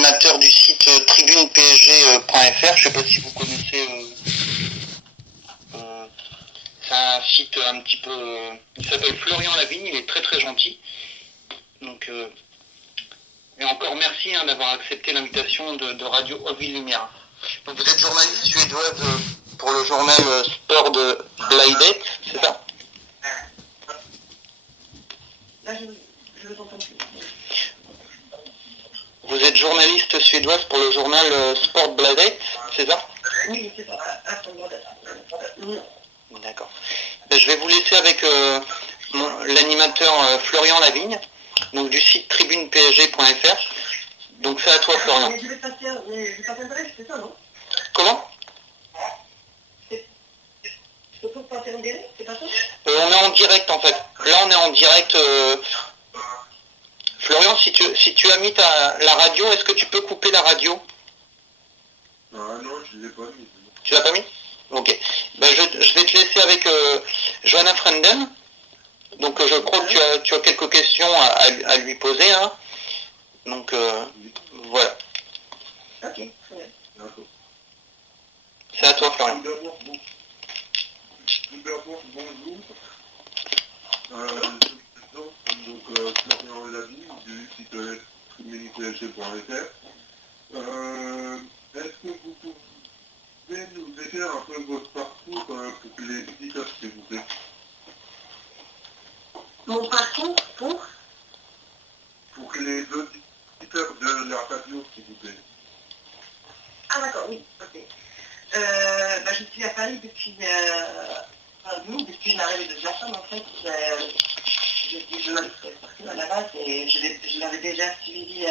Animateur du site tribunepsg.fr. Je ne sais pas si vous connaissez. C'est un site un petit peu. Il s'appelle Florian Lavigne. Il est très très gentil. Donc, et encore merci d'avoir accepté l'invitation de Radio Haute-Ville Lumière. Donc vous êtes journaliste suédoise pour le journal Sport de Blaidet, c'est ça? Là, je vous entends plus. Vous êtes journaliste suédoise pour le journal Sport Bladet, c'est ça? Oui, c'est ça. D'accord. Je vais vous laisser avec l'animateur Florian Lavigne, donc du site tribunepsg.fr. Donc c'est à toi, Florian. Mais je vais passer en direct, c'est ça, non? Comment? Je peux pas passer en direct, c'est pas ça? On est en direct en fait. Là on est en direct. Florian, si tu as mis la radio, est-ce que tu peux couper la radio? Ah non, je ne l'ai pas mis. Tu l'as pas mis? Ok. Ben, je vais te laisser avec Johanna Frenden. Donc je crois que tu as quelques questions à lui poser. Hein. Donc voilà. Ok, très bien. D'accord. C'est à toi, Florian. Tout d'abord, bonjour. Donc, Florian Lavigne du site tribunepsg.fr. Est-ce que vous pouvez nous aider un peu votre parcours pour les auditeurs, s'il vous plaît? Mon parcours pour les auditeurs de la radio, s'il vous plaît. Ah d'accord, oui, ok. Je suis à Paris depuis l'arrivée de Jason, en fait. Je suis journaliste sportive à la base et je l'avais déjà suivi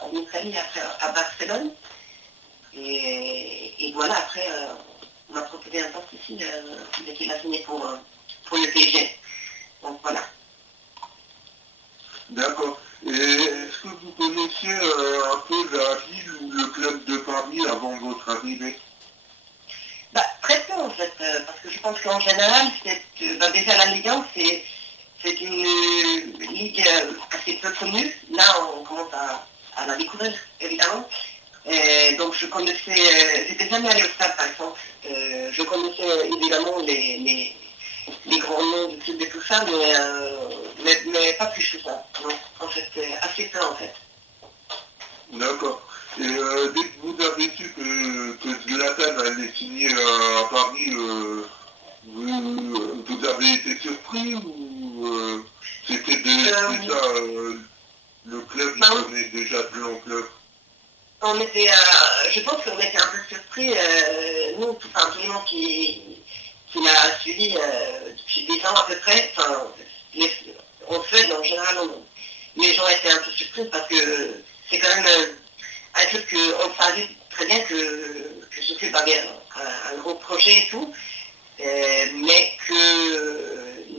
en Italie, après à Barcelone. Et voilà, après, on m'a proposé un poste ici, il m'a signé pour le PSG. Donc voilà. D'accord. Et est-ce que vous connaissiez un peu la ville ou le club de Paris avant votre arrivée? Très peu en fait, parce que je pense qu'en général, déjà la Ligue 1, c'est une ligue assez peu connue. Là, on commence à la découvrir, évidemment. Et donc je connaissais, j'étais jamais allé au stade par exemple. Je connaissais évidemment les grands noms du club et tout ça, mais pas plus que ça. Non, en fait, assez peu en fait. D'accord. Et dès que vous avez su que Zlatan allait signer à Paris, vous avez été surpris ou c'était déjà le club il connaît déjà de l'ampleur? Je pense qu'on était un peu surpris, nous, tout le monde qui m'a suivi depuis 10 ans à peu près, en Suède en général, les gens étaient un peu surpris parce que c'est quand même un truc qu'on savait très bien que ce club avait un gros projet et tout, mais que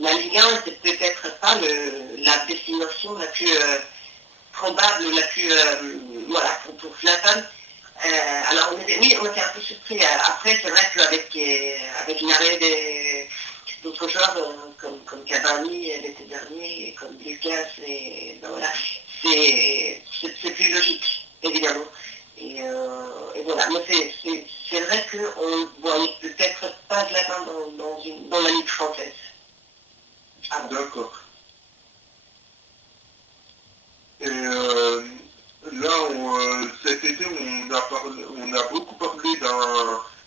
la Ligue 1 n'était peut-être pas la destination la plus probable, la plus, voilà, pour Zlatan. Alors on était un peu surpris. Après, c'est vrai qu'avec l'arrivée d'autres joueurs comme Cavani l'été dernier, comme Lucas, et voilà, c'est plus logique, évidemment. Et voilà, mais c'est vrai qu'on ne voyait peut-être pas Zlatan dans la Ligue française. Ah, d'accord. Et là, cet été, on a beaucoup parlé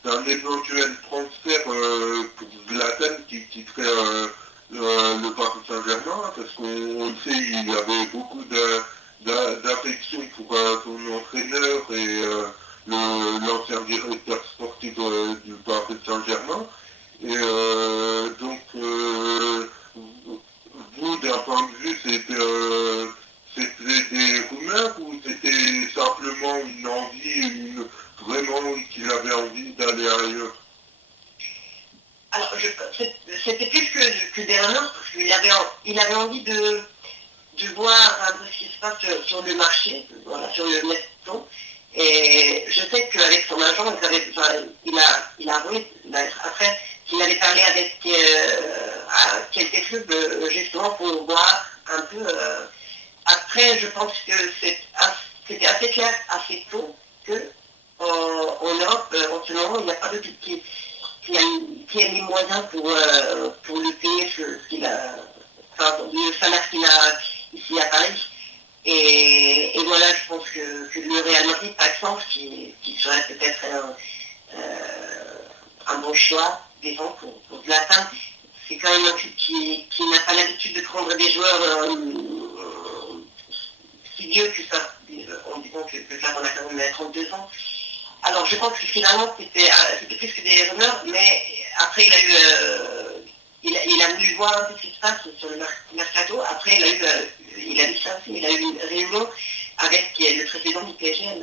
d'un éventuel transfert pour Zlatan qui quitterait le Paris Saint-Germain, parce qu'on le sait, il y avait beaucoup d'affection pour son entraîneur et l'ancien directeur sportif du Paris Saint-Germain. Et donc, vous, d'un point de vue, c'était des rumeurs ou c'était simplement une envie, vraiment qu'il avait envie d'aller ailleurs? Alors, c'était plus que des rumeurs, parce qu'il avait envie de voir un peu ce qui se passe sur le marché, voilà, sur le net. Et je sais qu'avec son agent, il a avoué après qu'il avait parlé avec quelques clubs justement pour voir un peu. Après, je pense que c'est c'était assez clair assez tôt que en Europe, en ce moment, il n'y a pas de qui a les moyens pour le payer le salaire qu'il a ici à Paris. Et voilà, je pense que le Real Madrid, par exemple, qui serait peut-être un bon choix, disons, pour Zlatan, c'est quand même un club qui n'a pas l'habitude de prendre des joueurs si vieux que ça, en disant que Zlatan a quand même 32 ans. Alors je pense que finalement c'était plus que des rumeurs, mais après il a voulu voir un peu ce qui se passe sur le mercato. Après il a dit ça aussi, il a eu une réunion avec le président du PSG,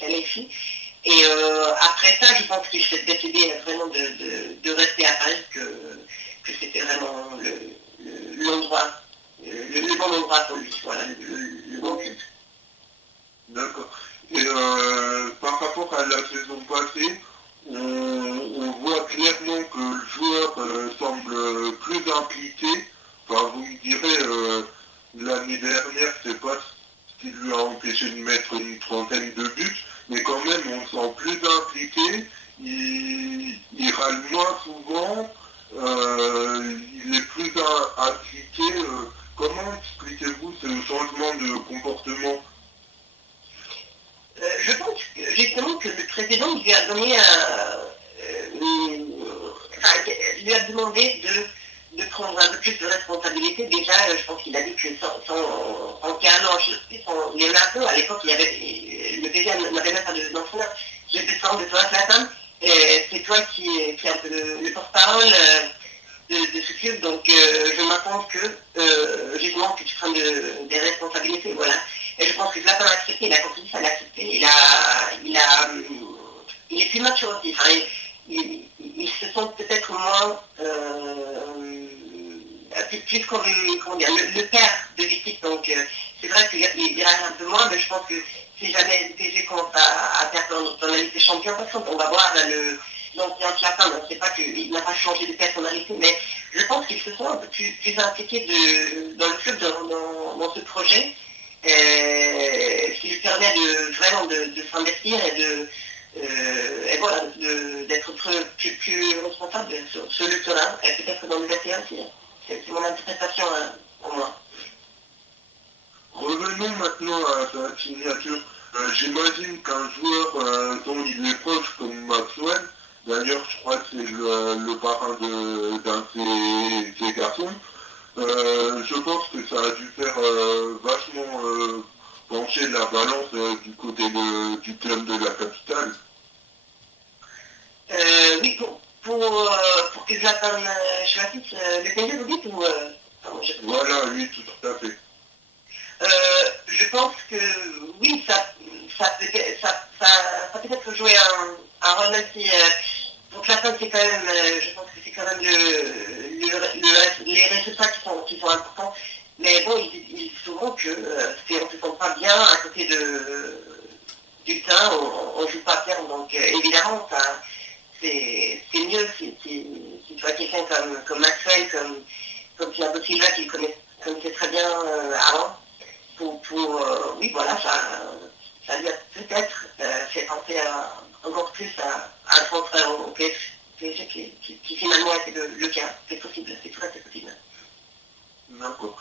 Khalifi. Et après ça, je pense qu'il s'est décidé vraiment de rester à Paris, que c'était vraiment l'endroit, le bon endroit pour lui, voilà, le bon but. D'accord. Et par rapport à la saison passée, on voit clairement que le joueur semble plus impliqué. Enfin, vous me direz, l'année dernière, c'est pas ce qui lui a empêché de mettre une trentaine de buts, mais quand même, on le sent plus impliqué. Il râle moins souvent. Il est plus impliqué. Comment expliquez-vous ce changement de comportement? Je pense justement que le président lui a donné lui a demandé de prendre un peu plus de responsabilité. Déjà, je pense qu'il a dit que en calmant, Leonardo, à l'époque, le PSG n'avait même pas d'entraîneur. J'ai besoin de toi, Zlatan, c'est toi qui est un peu le porte-parole de ce club, donc je m'attends que justement que tu prennes des responsabilités, voilà. Et je pense que Zlatan a accepté, il a compris ça, il a accepté, il est plus mature aussi, enfin, il se sent peut-être moins, plus comme, comment dire, le père de l'équipe, donc c'est vrai qu'il râle un peu moins, mais je pense que si jamais le PSG commence à perdre dans la Ligue des Champions, parce qu'on va voir l'ancien Zlatan, on ne sait pas qu'il n'a pas changé de personnalité, mais je pense qu'il se sent un peu plus impliqué dans le club, dans ce projet, ce qui lui permet vraiment de s'investir et voilà, d'être plus responsable sur le terrain, et peut-être dans le vestiaire aussi. C'est mon interprétation pour moi. Revenons maintenant à sa signature. J'imagine qu'un joueur dont il est proche comme Maxwell, d'ailleurs je crois que c'est le parrain d'un de ses garçons, je pense que ça a dû faire vachement pencher la balance du côté du club de la capitale. Oui, pour que Zlatan choisisse le PSG, vous dites ou Voilà, oui, tout à fait. Je pense que oui, ça peut être jouer un rôle, même si pour Zlatan c'est quand même, je pense que c'est quand même les résultats qui sont importants. Mais bon, il dit souvent que on ne se sent pas bien à côté du terrain, on ne joue pas bien, donc évidemment c'est mieux si tu vois quelqu'un comme Maxwell, comme Thiago Silva qui le connaissait très bien avant. Oui, voilà, ça lui a peut-être fait penser encore plus à un transfert au PSG qui finalement a été le cas. C'est possible, c'est tout à fait possible. D'accord.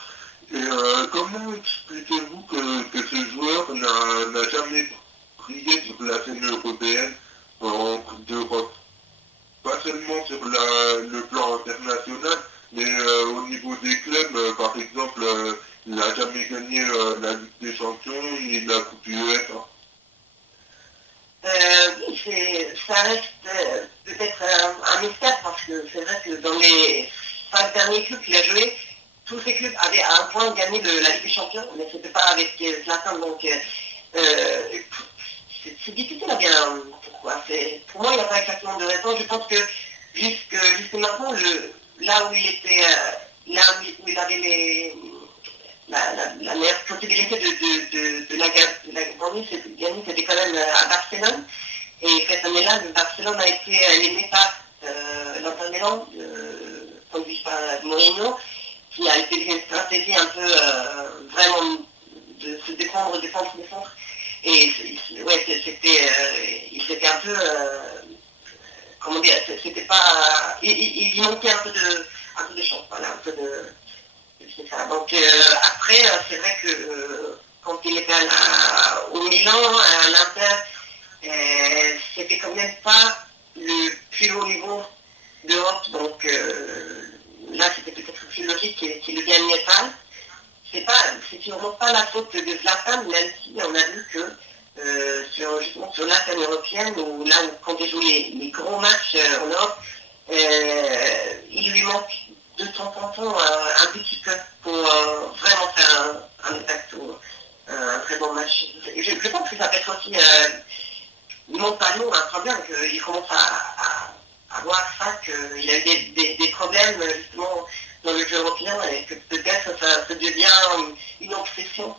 Et comment expliquez-vous que ce joueur n'a jamais brillé sur la scène européenne en Coupe d'Europe? Pas seulement sur le plan international, mais au niveau des clubs, par exemple, il n'a jamais gagné la Ligue des Champions ni la Coupe UEFA. Oui, ça reste peut-être un mystère parce que c'est vrai que dans les 5 derniers clubs qu'il a joué, tous ces clubs avaient à un point gagné la Ligue des Champions, mais c'était pas avec Zlatan, donc c'est difficile à bien pourquoi. Pour moi, il n'y a pas exactement de réponse. Je pense que jusque maintenant, là où il était, là où il avait la meilleure possibilité de la gagner, c'était quand même à Barcelone. Et cette année-là, le Barcelone a été éliminé par l'Inter Milan, conduit par Mourinho, qui a utilisé une stratégie un peu vraiment de se défendre du centre. Et ouais, c'était un peu, comment dire, c'était pas, il manquait un peu de chance, voilà, un peu de, c'est ça. Donc après, c'est vrai que quand il était au Milan, à l'Inter, c'était quand même pas le plus haut niveau d'Europe, donc là c'était peut-être plus logique qu'il ne gagnait pas. C'est sûrement pas la faute de Zlatan, même si on a vu que justement sur la scène européenne, où là quand il joue les gros matchs en Europe, il lui manque de temps en temps un petit peu pour vraiment faire un impact ou un très bon match. Je pense que ça peut être aussi non pas nous un problème, qu'il commence à voir ça, qu'il y a eu des problèmes justement dans le jeu européen et que peut-être ça devient une obsession.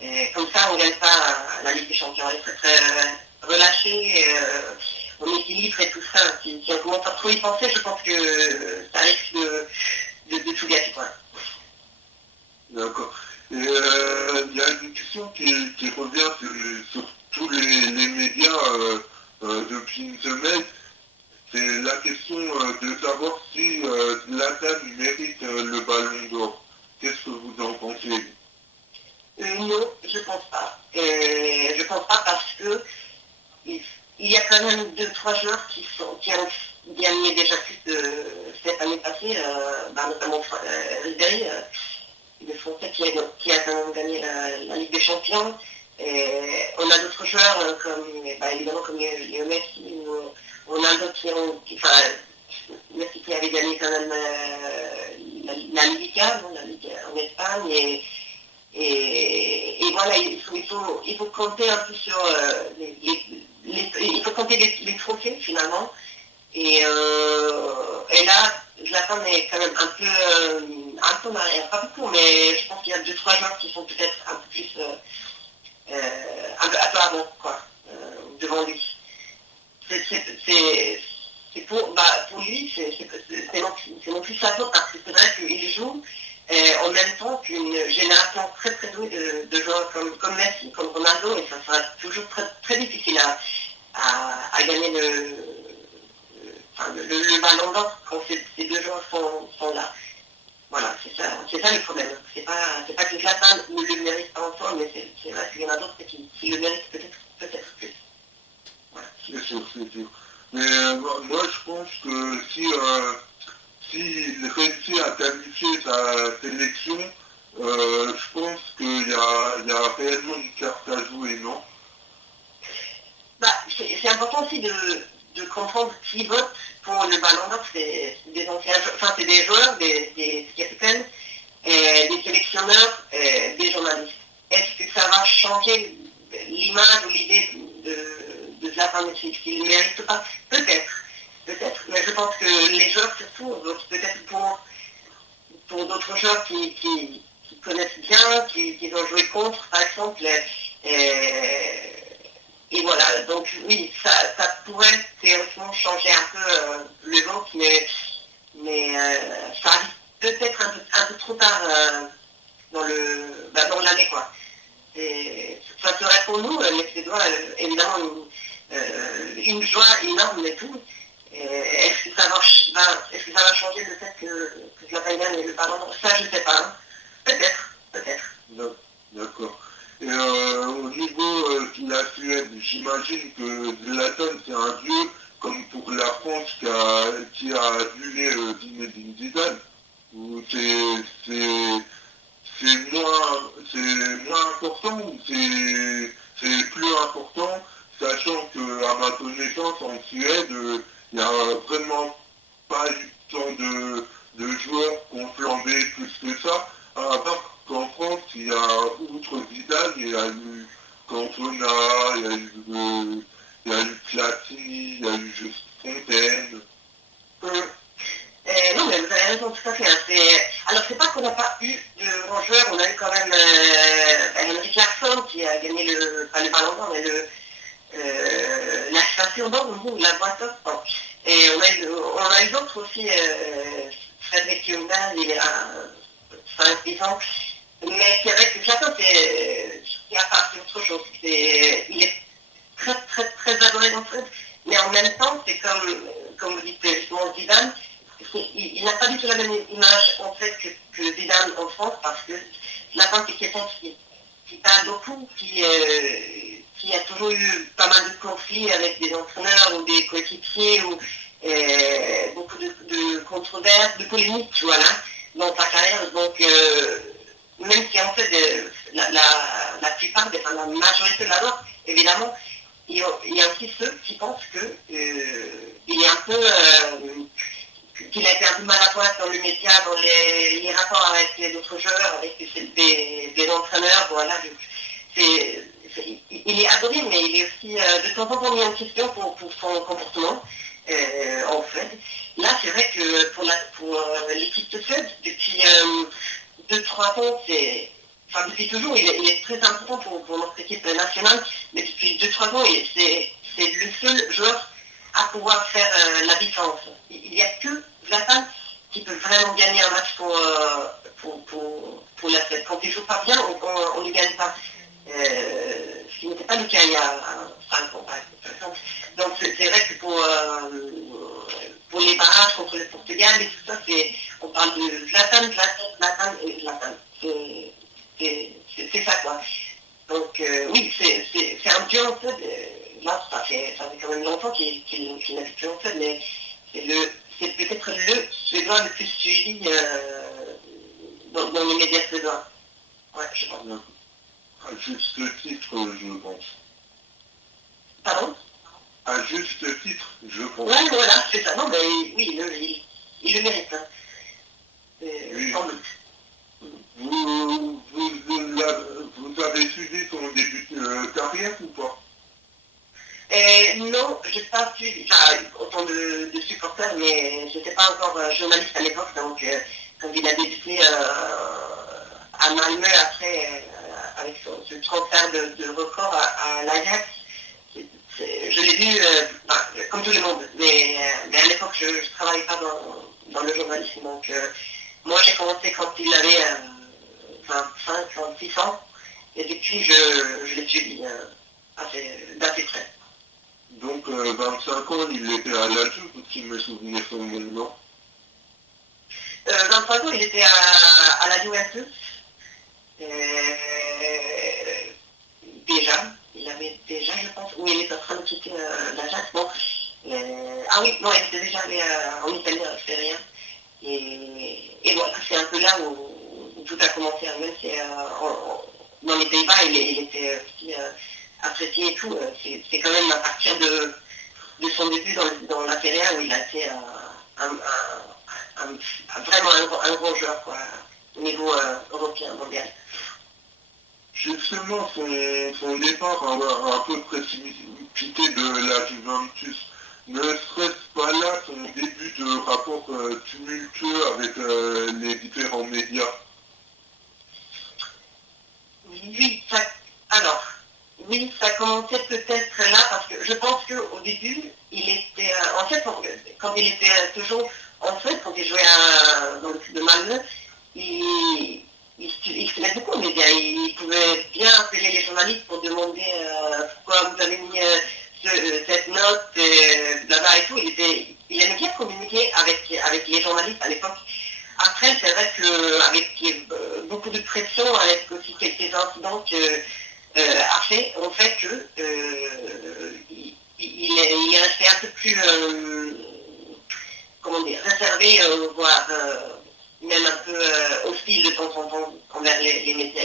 Et comme ça, on ne gagne pas la Ligue des Champions. Il serait très relâché, on équilibre et tout ça. Si on commence à trop y penser, je pense que ça risque de tout gâcher. D'accord. Et il y a une question qui revient sur tous les médias depuis une semaine. C'est la question de savoir si Zlatan mérite le ballon d'or. Qu'est-ce que vous en pensez? Non, je pense pas. Je pense pas parce que il y a quand même 2-3 joueurs qui ont gagné déjà plus cette année passée, notamment Ribéry, le Français qui a quand même gagné la Ligue des Champions. Et on a d'autres joueurs évidemment comme Léo Messi ou Ronaldo Messi qui avait gagné quand même la Liga, la Ligue en Espagne et voilà, il faut compter un peu sur il faut compter les trophées finalement. Et là, Zlatan est quand même un peu en arrière, pas beaucoup, mais je pense qu'il y a 2-3 joueurs qui sont peut-être un peu plus un peu avant, quoi, devant lui. Pour lui, c'est non plus sa faute, parce que c'est vrai qu'il joue en même temps qu'une génération très très douée de joueurs comme Messi, comme Ronaldo, et ça sera toujours très, très difficile à gagner le ballon d'or quand ces deux joueurs sont là. Voilà, c'est ça le problème. C'est pas que Zlatan ne le mérite pas ensemble, mais c'est vrai qu'il y en a d'autres qui le méritent peut-être plus. Voilà. C'est sûr. Mais moi je pense que s'il réussit à qualifier sa sélection, je pense qu'il y a réellement une carte à jouer, non? C'est important aussi de comprendre qui vote pour le ballon d'or. C'est des anciens joueurs, enfin c'est des joueurs, des capitaines, des sélectionneurs, des journalistes. Est-ce que ça va changer l'image ou l'idée de Zlatan s'il ne mérite pas? Peut-être. Mais je pense que les joueurs surtout, peut-être pour d'autres joueurs qui connaissent bien, qui ont joué contre, par exemple, et voilà, donc oui, ça pourrait théoriquement changer un peu le vote, mais ça arrive peut-être un peu trop tard dans l'année, quoi. Et ça serait pour nous, les Suédois, évidemment, une joie énorme et tout. Est-ce que ça va changer le fait que Zlatan gagne le ballon d'or? Ça, je ne sais pas. Hein. Peut-être. D'accord. Et au niveau de la Suède, j'imagine que Zlatan c'est un dieu, comme pour la France qui a annulé Zinedine Zidane, ou c'est moins important ou c'est plus important, sachant qu'à ma connaissance en Suède, il n'y a vraiment pas eu tant de joueurs qui ont flambé plus que ça, à part qu'en France, il y a, outre Zidane, il y a eu Cantona, il y a eu Platini, il y a eu Just Fontaine. Non, mais vous avez raison, tout à fait. Hein. Alors, c'est pas qu'on n'a pas eu de grands joueurs, on a eu quand même Henrik Larsson qui a gagné pas le ballon d'or, mais la ceinture d'or, ou la boîte d'or. Bon. Et on a eu d'autres aussi, Fredrik Ljungberg, il est à 5-10 ans. Mais c'est vrai que Zlatan, c'est autre chose. Il est très, très, très adoré dans le foot, mais en même temps, c'est comme vous dites justement Zidane, il n'a pas du tout la même image en fait que Zidane en France, parce que Zlatan, c'est quelqu'un qui parle beaucoup, qui a toujours eu pas mal de conflits avec des entraîneurs ou des coéquipiers, ou beaucoup de controverses, de polémiques, voilà, dans sa carrière. Donc, même si en fait la plupart, enfin, la majorité de la nôtre, évidemment, il y a aussi ceux qui pensent que il est un peu qu'il a été un peu maladroit dans le média, dans les rapports avec les autres joueurs, avec des entraîneurs, voilà. Il est adoré, mais il est aussi de temps en temps mis en question pour son comportement, en fait. Là, c'est vrai que pour l'équipe de Suède, depuis 2-3 ans, enfin depuis toujours, il est très important pour notre équipe nationale, mais depuis 2-3 ans, c'est le seul joueur à pouvoir faire la différence. Il n'y a que Zlatan qui peut vraiment gagner un match pour la Suède. Quand il ne joue pas bien, on ne gagne pas. Ce qui n'était pas le cas il y a 5 ans, par exemple. Donc c'est vrai que pour les barrages contre le Portugal et tout ça, on parle de Zlatan et Zlatan. C'est ça, quoi. Donc oui, c'est un dieu en fait. Là, ça fait quand même longtemps qu'il n'habite plus en fait, mais c'est peut-être le Suédois le plus suivi dans les médias suédois. Ouais, je pense. À juste titre, je pense. Pardon? À juste titre, je pense. Ouais, voilà, c'est ça. Non, mais oui, il le mérite. Hein. Oui. Sans doute. Vous avez suivi son début de carrière ou pas? Non, je n'ai pas suivi, enfin, autant de supporters, mais je n'étais pas encore journaliste à l'époque, donc quand il a débuté à Malmö après, avec ce transfert de record à l'Ajax, je l'ai vu comme tout le monde, mais à l'époque je ne travaillais pas dans le journalisme, donc moi j'ai commencé quand il avait 25, 26 ans, et depuis je l'ai suivi d'assez près. Donc 25 ans, il était à la Juve, si mes souvenirs sont bons, non? 23 ans, il était à la Juventus. Il avait déjà, je pense, où il était en train de quitter l'Ajax. Bon, ah oui, non, il était déjà allé en Italie, c'est rien. Et voilà, c'est un peu là où tout a commencé. Même si dans les Pays-Bas, il était aussi apprécié et tout. C'est quand même à partir de son début dans la Serie A où il a été vraiment un gros joueur, quoi, au niveau européen, mondial. Justement, son départ a un peu précipité de la Juventus. Ne serait-ce pas là son début de rapport tumultueux avec les différents médias? Oui, ça commençait peut-être là, parce que je pense qu'au début, il était, en fait, quand il était toujours en Suède, quand il jouait dans le sud de Malmö, il se met beaucoup aux médias. Il pouvait bien appeler les journalistes pour demander pourquoi vous avez mis cette note, là-bas et tout. Il aimait bien communiquer avec les journalistes à l'époque. Après, c'est vrai qu'avec beaucoup de pression, avec aussi quelques incidents ont fait que il est resté un peu plus, comment dire, réservé, voire même un peu hostile de temps en temps envers les médias.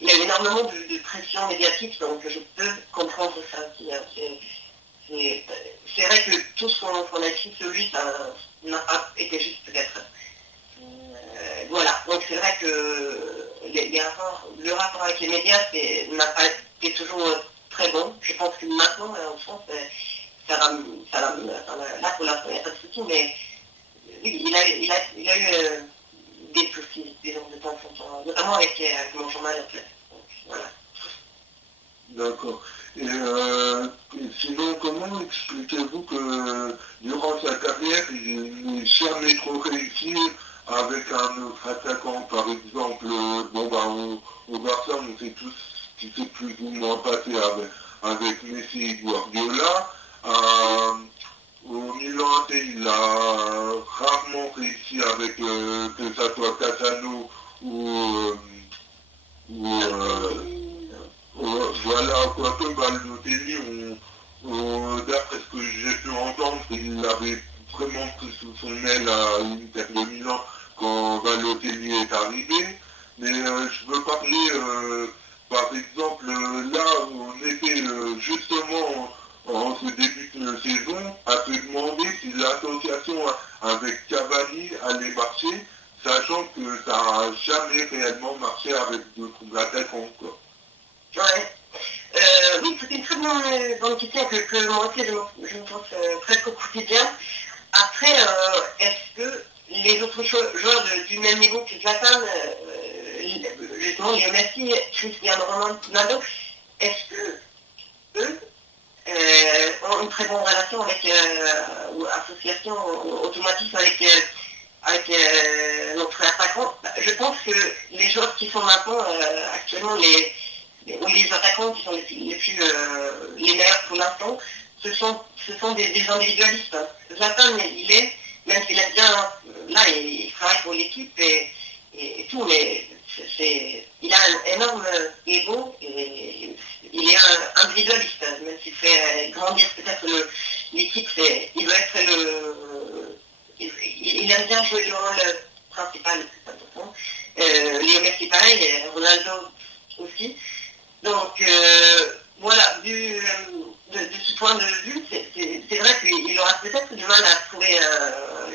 Il y a énormément de pression médiatique, donc je peux comprendre ça aussi. C'est vrai que tout ce qu'on a écrit sur lui, ça n'a pas été juste peut-être. Voilà, donc c'est vrai que le rapport avec les médias n'a pas été toujours très bon. Je pense que maintenant, en France, ça va mieux. Là, pour l'instant, il n'y a pas de souci, mais oui, il a eu des soucis, disons, de temps en temps, notamment avec mon journal, en fait. Donc, voilà. D'accord. Et sinon, comment expliquez-vous que durant sa carrière, il n'ait jamais trop réussi avec un autre attaquant, par exemple, Messi et Guardiola. Au Milan AC, il a rarement réussi avec que ça soit Cassano voilà, quoique Balotelli, d'après ce que j'ai pu entendre, il avait vraiment pris sous son aile à l'Inter de Milan quand Balotelli est arrivé. Mais je veux parler, par exemple, là où on était justement en ce début de saison, à se demander si l'association avec Cavani allait marcher, sachant que ça n'a jamais réellement marché avec d'autres attaquants, quoi. Ouais. Oui, c'est une très bonne question que moi aussi je me pense presque au quotidien. Après, est-ce que les autres joueurs du même niveau que Zlatan, justement Léo Messi, Cristiano Ronaldo, est-ce que eux ont une très bonne relation avec, ou association, automatisme avec notre attaquant? Je pense que les joueurs qui sont maintenant actuellement ou les attaquants qui sont les meilleurs pour l'instant, ce sont des individualistes. Zlatan, même s'il aime bien, là, il travaille pour l'équipe et tout, mais il a un énorme ego et il est un individualiste, même s'il fait grandir peut-être l'équipe, il veut être il aime bien jouer le rôle principal, c'est important. Léo Messi pareil, Ronaldo aussi. Donc voilà, de ce point de vue, c'est vrai qu'il aura peut-être du mal à trouver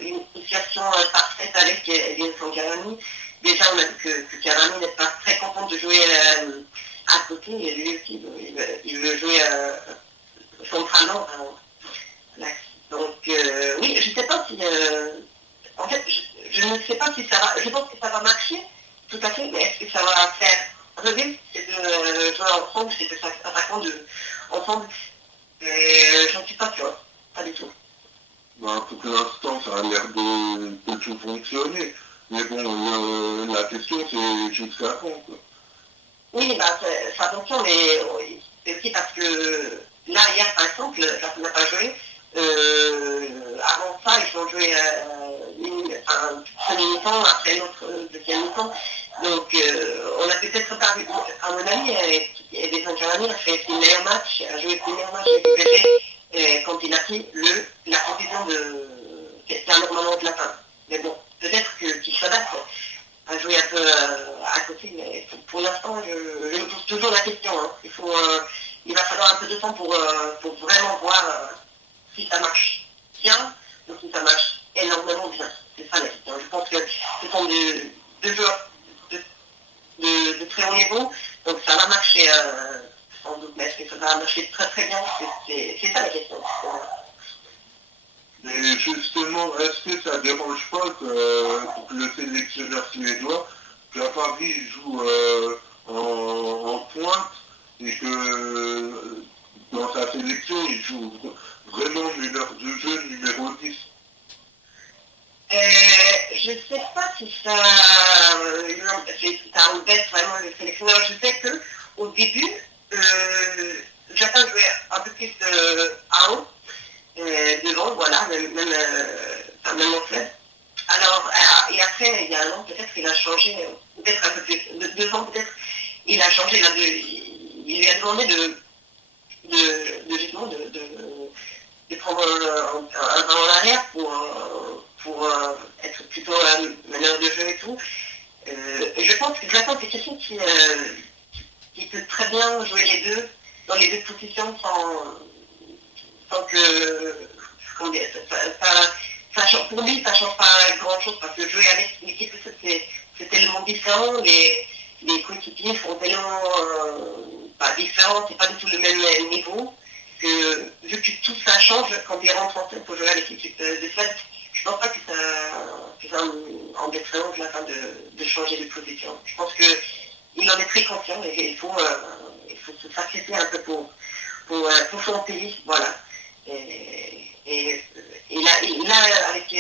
une situation parfaite avec Edinson Cavani. Déjà, on a vu que Cavani n'est pas très content de jouer à côté, et lui aussi, il veut jouer centralement. Donc oui, je ne sais pas si... en fait, je ne sais pas si ça va... Je pense que ça va marcher, tout à fait, mais est-ce que ça va faire rêver ces deux joueurs ensemble, ces deux attaquants ensemble? Je ne suis pas sûre, pas du tout. Bah, pour l'instant, ça a l'air de tout fonctionner. Mais bon, la question, c'est jusqu'à quand, quoi. Oui, bah, ça fonctionne, mais c'est aussi parce que là, hier, par exemple, ça n'a pas joué. Avant ça, ils ont joué un premier mi-temps, après l'autre deuxième mi-temps. Donc, on a peut-être pas vu, à mon avis, Edinson Cavani a fait ses meilleurs matchs, a joué ses meilleurs matchs avec le PSG quand il a pris la position de Cristiano Ronaldo de la fin. Mais bon, peut-être qu'il s'adapte à jouer un peu à côté, mais pour l'instant, je me pose toujours la question. Hein. Il va falloir un peu de temps pour vraiment voir si ça marche bien ou si ça marche énormément bien. C'est ça la question. Je pense que ce sont deux joueurs de très haut niveau, donc ça va marcher sans doute, mais est-ce que ça va marcher très très bien? C'est ça la question. Mais justement, est-ce que ça ne dérange pas que le sélectionneur suédois, que Paris joue en pointe et que dans sa sélection, il joue vraiment meneur de jeu numéro 10? Je ne sais pas si ça embête vraiment le sélectionneur. Je sais qu'au début, j'attends jouer un peu plus à haut, devant, voilà, même en fait. Alors, et après, il y a un an, peut-être il a changé, peut-être un peu plus, 2 ans peut-être, il a changé, il lui a demandé justement de prendre un pas en arrière pour être plutôt meneur de jeu et tout. Et je pense que Zlatan, c'est quelqu'un qui peut très bien jouer les deux, dans les deux positions sans que, pour lui, ça ne change pas grand-chose, parce que jouer avec l'équipe, c'est tellement différent, les coéquipiers sont tellement différents, c'est pas du tout le même niveau, que vu que tout ça change quand il rentre en scène pour jouer avec l'équipe de Suède, je ne pense pas que ça embêterait de la fin de changer de position. Je pense qu'il en est très conscient et il faut se sacrifier un peu pour son pays, voilà. Et là, avec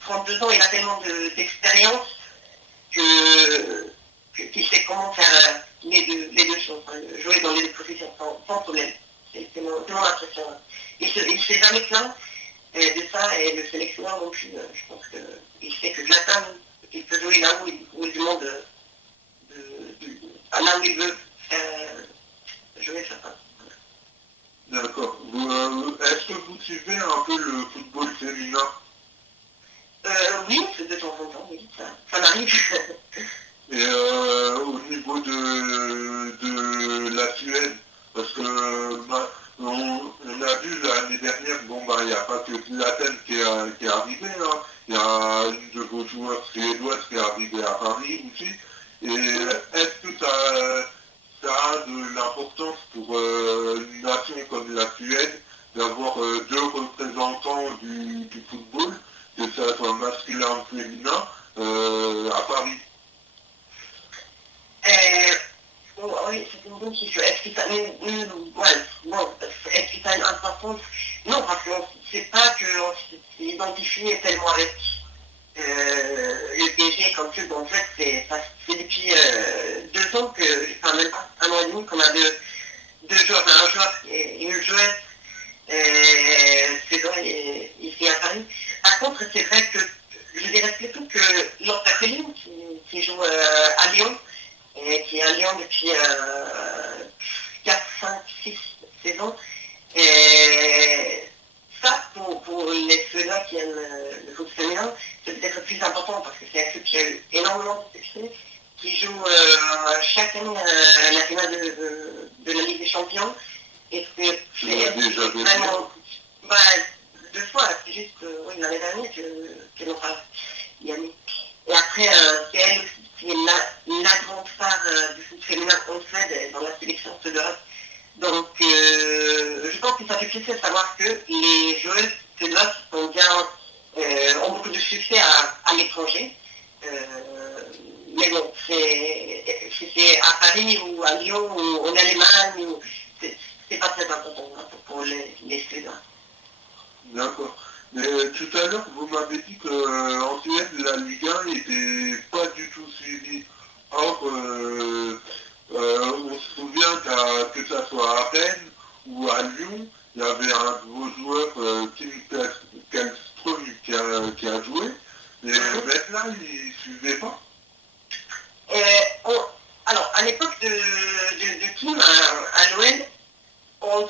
32 ans, il a tellement d'expérience qu'il sait comment faire les deux choses, hein, jouer dans les deux positions sans problème. C'est mon impression. Il s'est jamais plaint de ça, et le sélectionneur non plus. Je pense qu'il sait que Zlatan, il peut jouer là où il demande, là où il veut jouer Zlatan. D'accord. Est-ce que vous suivez un peu le football féminin? Oui, de temps en temps, oui, ça m'arrive. Et au niveau de la Suède, parce que on a vu l'année dernière, il n'y a pas que Zlatan qui est arrivé, hein. Il y a une de vos joueurs suédoises qui est arrivée à Paris aussi. Et est-ce que ça a de l'importance pour une nation comme la Suède d'avoir deux représentants du football, que ça soit masculin ou féminin, à Paris? Oui, c'est une bonne question. Est-ce que ça est-ce que ça a une importance? Non, parce qu'on ne sait pas qu'on s'est identifié tellement avec le PSG comme club. En fait, c'est depuis 2 ans enfin même pas, 1 an et demi, qu'on a deux joueurs, un joueur et une joueuse suédois ici à Paris. Par contre, c'est vrai que je dirais plutôt que Lotta Collin, qui joue à Lyon, et qui est à Lyon depuis 4, 5, 6 saisons. Et ça, pour les Suédois qui aiment le foot féminin, c'est peut-être plus important parce que c'est un club qui a eu énormément de succès, qui joue chaque année la finale de la Ligue des Champions. Et c'est vraiment 2 fois, c'est juste l'année dernière que l'on parle. Et après, c'est elle aussi qui est la grande star du foot féminin en Suède dans la sélection suédoise. Donc, je pense que ça fait plaisir de savoir que les joueuses suédoises ont beaucoup de succès à l'étranger. Mais bon, si c'est à Paris ou à Lyon ou en Allemagne, c'est pas très important pour les Suédois. D'accord. Mais tout à l'heure, vous m'avez dit qu'en Suède, la Ligue 1 n'était pas du tout suivie. Or, on se souvient que ça soit à Rennes ou à Lyon, il y avait un de vos joueurs, Tim Kallström, qui a joué. Mais maintenant, il ne suivait pas. Alors, à l'époque de Kim à l'OL, on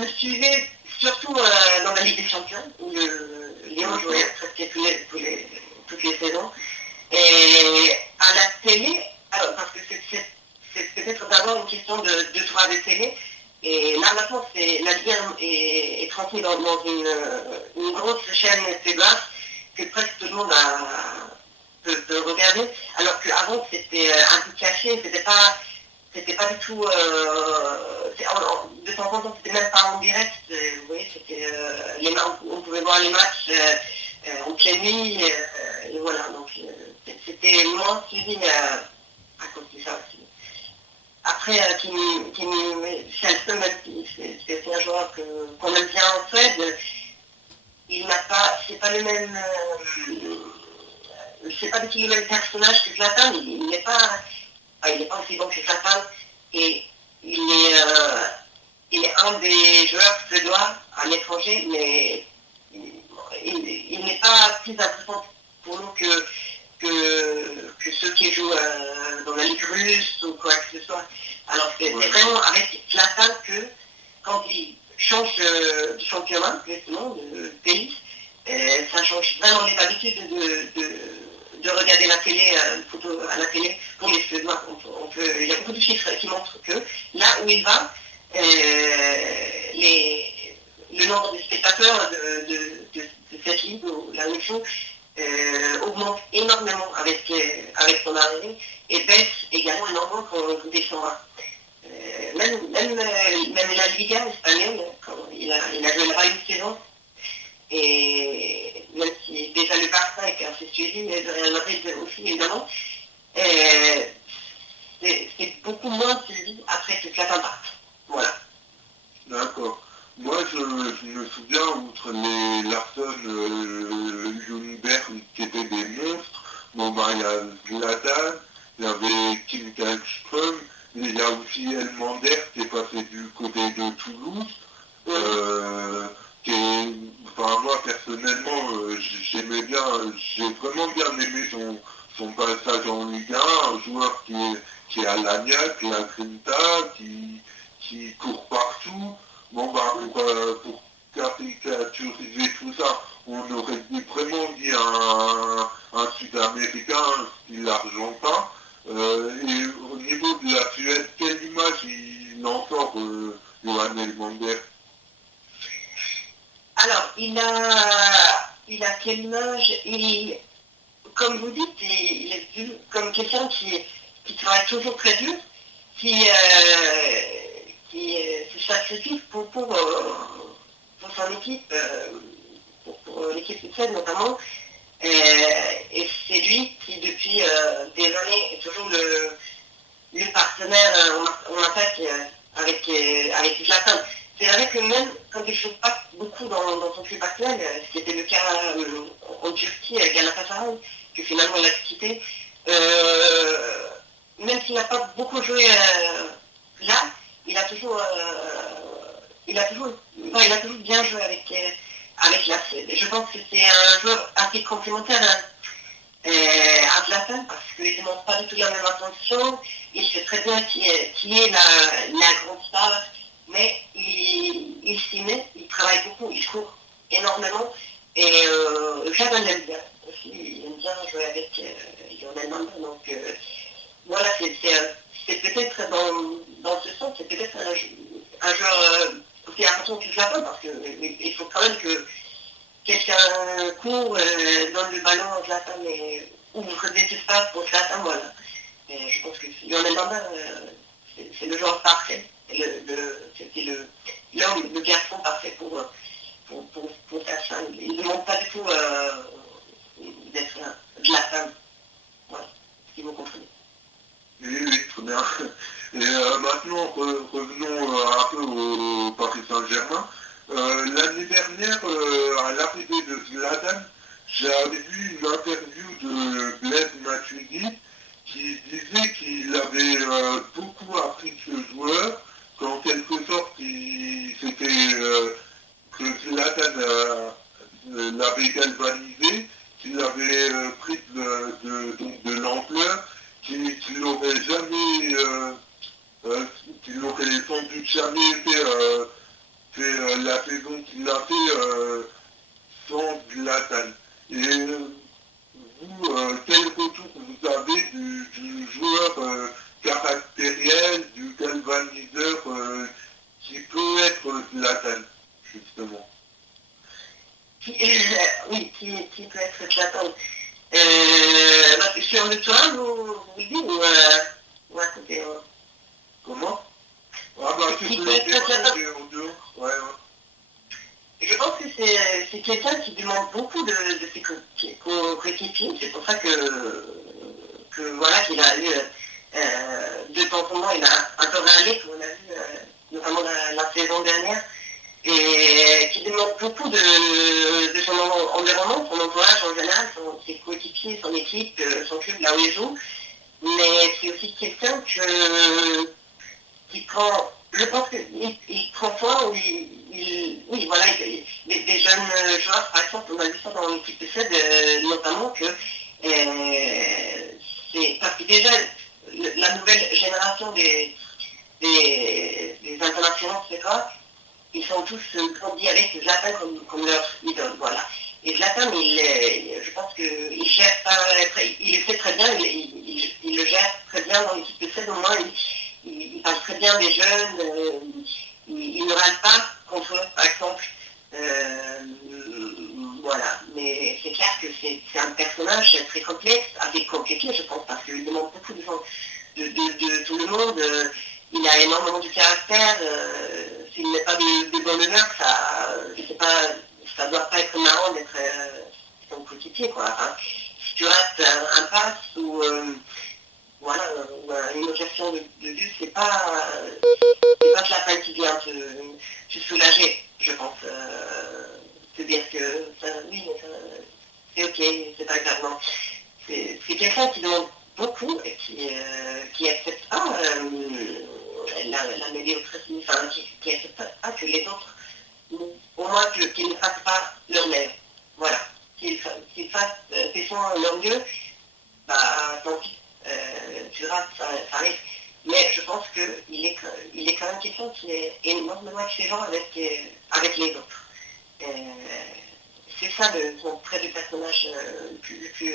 le suivait surtout dans la Ligue des Champions, où Lyon jouait presque toutes les saisons. Et à la télé, alors parce que c'est peut-être d'abord une question de droit de télé, et là maintenant la Ligue 1 est transmise dans une grosse chaîne suédoise que presque tout le monde peut regarder, alors qu'avant c'était un peu caché, c'était pas du tout, de temps en temps c'était même pas en direct, vous voyez, c'était on pouvait voir les matchs en pleine nuit, et voilà, donc c'était moins suivi à cause de ça aussi. Après, Kallström, c'est aussi un joueur qu'on aime bien en Suède. C'est pas le même, c'est pas du tout le même personnage que Zlatan. Il n'est pas aussi bon que Zlatan, et il est un des joueurs suédois à l'étranger, mais il n'est pas plus intéressant pour nous que ceux qui jouent dans la Ligue russe ou quoi que ce soit. Alors c'est vraiment avec Zlatan que quand il change de championnat, justement, de pays, ça change vraiment les habitudes de regarder la télé, photo à la télé pour les Suédois. Il y a beaucoup de chiffres qui montrent que là où il va, le nombre de spectateurs de cette ligue, la Ligue, augmente énormément avec son arrivée, et baisse également énormément quand il descendra. Même la Liga espagnole, il a joué là-bas une saison, et même si déjà le Barça est assez suivi, mais le Real Madrid aussi évidemment, c'est beaucoup moins suivi après que Zlatan parte. Voilà. D'accord. Moi, je me souviens, outre les Larsson, Ljungberg, qui étaient des monstres, il y a Zlatan, il y avait Kim Kallström, il y a aussi Elmander qui est passé du côté de Toulouse. Enfin, moi personnellement, j'ai vraiment bien aimé son passage en Ligue 1, un joueur qui est à l'Agnac, la Grinta, qui court partout. Bon, bah, pour caricaturiser tout ça, on aurait vraiment dit un Sud-Américain, style argentin. Et au niveau de la Suède, quelle image il en sort, Johan Elmander? Alors, il a quelle image? Comme vous dites, il est vu comme quelqu'un qui travaille toujours très dur, qui se sacrifie pour son équipe, pour l'équipe de Suède notamment. Et c'est lui qui, depuis des années, est toujours le partenaire en attaque avec Zlatan. C'est vrai que même quand il ne joue pas beaucoup dans son club actuel, ce qui était le cas en Turquie avec Galatasaray, que finalement il a quitté, même s'il n'a pas beaucoup joué là, il a toujours bien joué avec la Suède. Je pense que c'est un joueur assez complémentaire à Zlatan parce qu'il ne demande pas du tout la même attention, il sait très bien qui est la grande star, mais il s'y met, il travaille beaucoup, il court énormément et Javan l'aime bien aussi, il aime bien jouer avec Lionel Mandanda, donc voilà, c'est peut-être dans ce sens, c'est peut-être un joueur aussi important que Zlatan parce qu'il faut quand même que quelqu'un court, donne le ballon à Zlatan et ouvre des espaces pour Zlatan, voilà. Et je pense que Lionel Mandanda, c'est le joueur parfait, c'était le garçon parfait pour faire ça. Il ne demande pas du tout d'être Zlatan, voilà, si vous comprenez. Oui, très bien. Et maintenant, revenons un peu au Paris Saint-Germain. L'année dernière, à l'arrivée de Zlatan, j'avais vu une interview de Blaise Matuidi qui disait qu'il avait beaucoup appris de ce joueur, qu'en quelque sorte, que Zlatan l'avait galvanisé, qu'il avait pris de l'ampleur, qu'il n'aurait jamais, qu'il n'aurait sans doute jamais fait la saison qu'il a fait sans Zlatan. Et vous, quel retour vous avez du joueur caractériel, du galvaniseur qui peut être Zlatan, justement? Oui, qui peut être Zlatan. Sur le terrain, vous dites, ou à côté Comment? Ah bah c'est sur le terrain et en dehors. Ouais. Je pense que c'est quelqu'un qui demande beaucoup de ses coéquipiers. C'est pour ça que voilà, qu'il a eu de temps en temps, il a un peu râlé, comme on a vu notamment la saison dernière, et qui demande beaucoup de son environnement, son entourage en général, ses coéquipiers, son équipe, son club, là où il joue. Mais c'est aussi quelqu'un qui prend, je pense qu'il prend soin, oui, voilà, des jeunes joueurs, par exemple, on a vu ça dans l'équipe de Suède, notamment, que c'est parce que déjà, la nouvelle génération des internationaux suédois, ils sont tous grandis avec Zlatan comme leur idole, voilà. Et Zlatan, je pense qu'il gère ça, il le fait très bien, il le gère très bien dans l'équipe de Suède, au moins, il parle très bien des jeunes, il ne râle pas contre eux, par exemple. Voilà, mais c'est clair que c'est un personnage très complexe, assez compliqué, je pense, parce qu'il demande beaucoup de tout le monde. Il a énormément de caractère. S'il n'est pas de bonne humeur, je sais pas, ça doit pas être marrant d'être son coéquipier, quoi. Enfin, si tu rates un pass ou voilà, une occasion de but, c'est pas de la peine qui vient te soulager, je pense. Te dire que ça, oui, mais c'est ok, c'est pas grave, non. C'est quelqu'un qui demande beaucoup et qui accepte pas la médiocrité, enfin, qui accepte pas que les autres, au moins qu'ils ne fassent pas leur meilleur. Voilà. Qu'ils font leur mieux, bah tant pis, tu verras, ça arrive. Mais je pense qu'il est quand même question qu'il est énormément exigeant avec les autres. C'est ça son trait du personnage le plus